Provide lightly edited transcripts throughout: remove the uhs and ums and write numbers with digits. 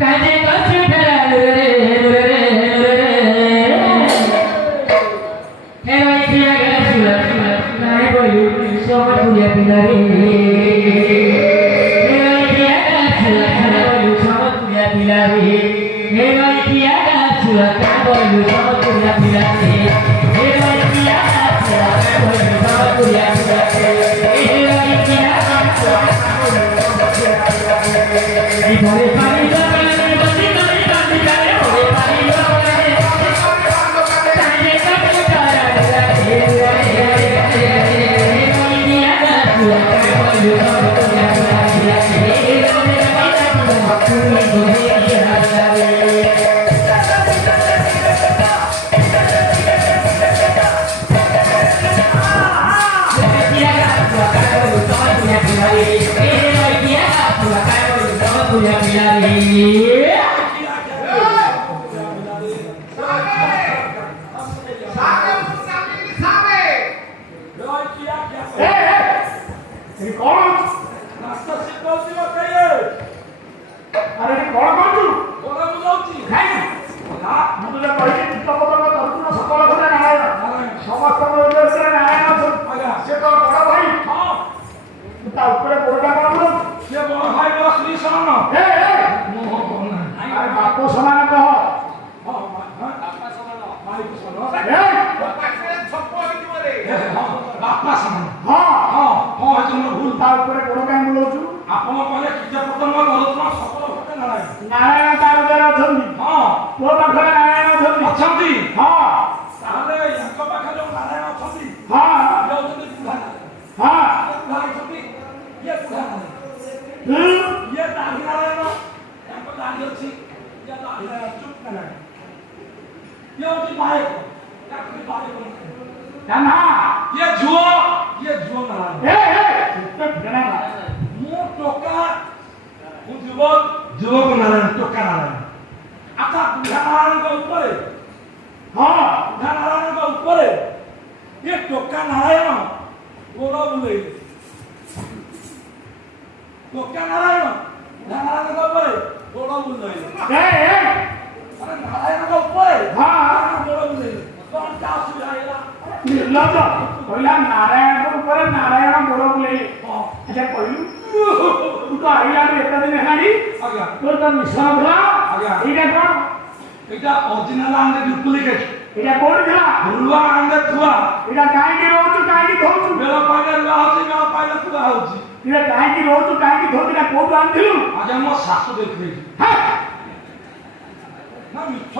কাজে কষ্ট ফেরা রে হে ভাই কিয়া গেছিল নাই বলি সব পুরিয়া পিলারে হে ভাই কিয়া গেছিল বলি সব পুরিয়া পিলারে হে ভাই কিয়া গেছিল বলি সব পুরিয়া পিলারে হে ভাই কিয়া গেছিল বলি সব পুরিয়া পিলারে হে ভাই কিয়া গেছিল বলি পানি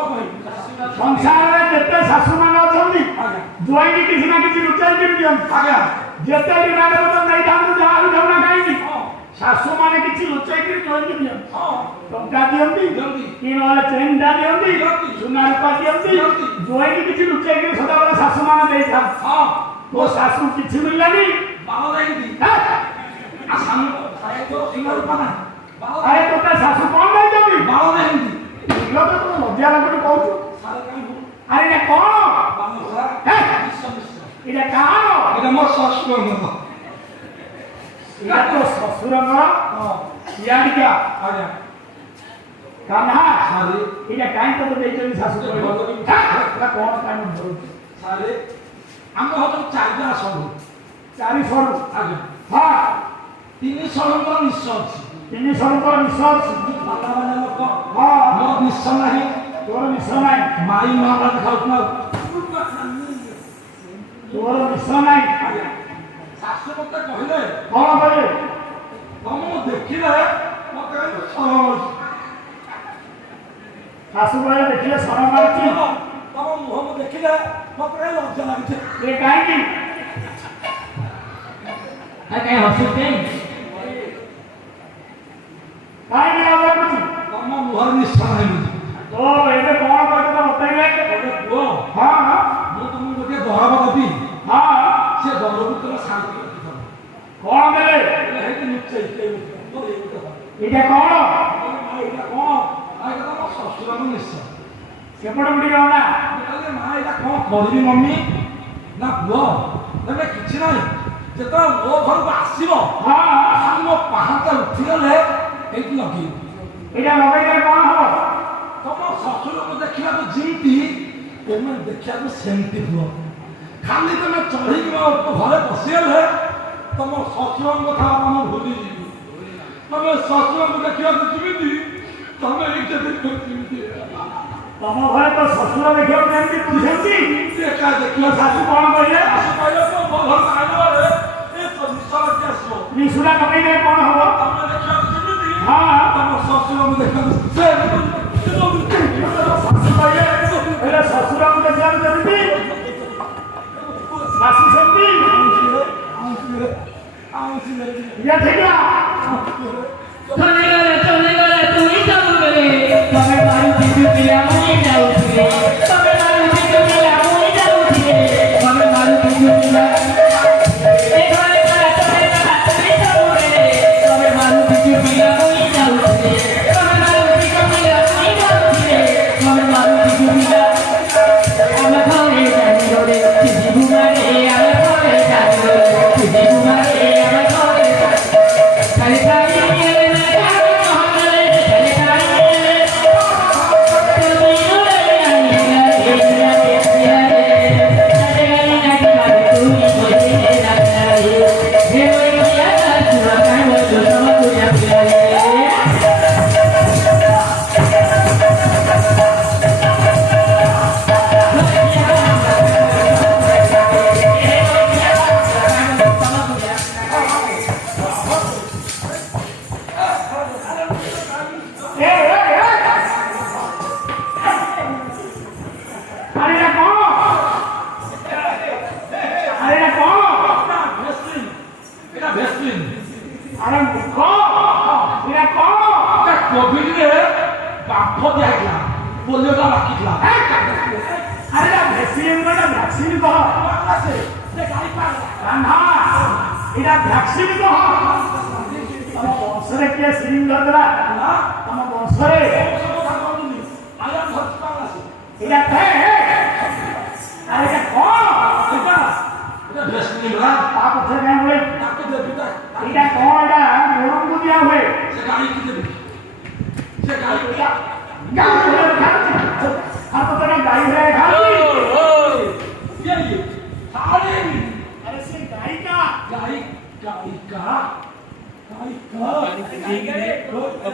संसार में जिते शाशु मान अच्छा जोई भी किसी ना किसी लुचाई कर दियन जिते भी नारे तो नहीं जान जहाँ भी जाना कहीं शाशु माने किसी लुचाई कर जोई कर दियन टंका दियंती तीन वाले चेन डा दियंती सुना रुपा दियंती जोई भी किसी लुचाई कर सदा वाला शाशु माने दे था तो शाशु किसी मिलना नहीं बाहर नहीं आसान तो सिंगर रुपा ना अरे तो क्या शाशु कौन नहीं जाती बाहर नहीं लो तो तुम लज्जा लगे तो अरे ये कौन इधर कहाँ इधर मत ससुर मत इधर तो ससुर मत यार क्या कहाँ सारे इधर कहीं तो देखते हैं ससुर मत क्या कौन कहीं बोल सारे हम तो हम चार्जर सोलू चारी सोलू आगे हाँ तीन सोलू का निश्चय तीन सोलू का निश्चय पता वाला लोग हाँ मत निश्चय नहीं तोर निश्चय नहीं माई मारा दिखाओ ना तोर निश्चय नहीं शास्त्र मत कहले कौन बोले हम देखिले मत शास्त्र बोले देखिले शरण मारती तब मुंह में देखिले मत लज्जा लागते ये काहे की है कहीं हंसते काहे नहीं आवे कुछ तब मुंह निश्चय नहीं तो ऐसे कौन करते तो बताइए वो हाँ हाँ वो तुम मुझे दोहरा कभी हाँ से दोहरा भी तो शांति कौन करे है कि नीचे इधर कौन आएगा तो ससुर में निश्चय सेपट बुढ़ी का ना अरे माँ इधर कौन करी मम्मी ना वो तबे किसी नहीं जितना वो घर को आसीबो हाँ हम वो पहाड़ पर उठिले है एक लगी इधर लगे कौन ଶ୍ୱଶୁରକୁ ଦେଖିବାକୁ ଯେମିତି ତମେ ଦେଖିବାକୁ ସେମିତି ହୁଅ। ଖାଲି ତମେ ଚଢ଼ିକି ଘରେ ବସିଗଲେ ତମ ଶ୍ୱଶୁରଙ୍କ କଥା ଆମେ ଭୁଲିଯିବୁ। ତମେ ଶ୍ୱଶୁରଙ୍କୁ ଦେଖିବାକୁ ଯେମିତି ତମେ ଏଇଟା ଦେଖିବାକୁ ଯେମିତି। ତମ ଘରେ ତ ଶ୍ୱଶୁର ଦେଖିବାକୁ ଯେମିତି ବୁଝନ୍ତି ଏକା ଦେଖିବା। ଶାଶୁ କଣ କହିଲେ? ଶାଶୁ କହିଲେ ଭଲ ଆଇନରେ ଏ ନିଶ୍ଚୟ ଆସିବ। ନିଶୁରା କମେଇଲେ କଣ ହବ? ତମେ ଦେଖିବାକୁ ଯେମିତି ହଁ ତମ ଶ୍ୱଶୁରଙ୍କୁ ଦେଖିବାକୁ ଶାଶୁ କହିଲେ ହେଲେ ଶ୍ୱଶୁରଙ୍କୁ ଦେଖିବାକୁ ଯେମିତି ଶାଶୁ ସେମିତି ଇଏ ଠିକ চলে গেলে তুমি যাবে তবে মারুতি দুটিয়া মই যাউছিলে তবে মারুতি দুটিয়া মই যাউছিলে তবে মারুতি দুটিয়া এ ঘরে ঘরে তুমি যাবে তবে মারুতি দুটিয়া মই যাউছিলে তবে মারুতি দুটিয়া মই যাউছিলে তবে মারুতি দুটিয়া আমার ঘরে জানি রে কিছু ঘুমারে আমার ঘরে জানি রে কিছু ঘুমারে আমার ঘরে খালি খালি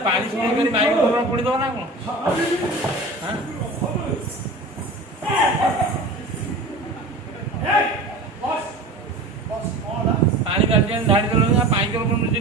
पानी सुन कर माइक खबर पड़ी दो ना कौन पानी गार्जियन झाड़ी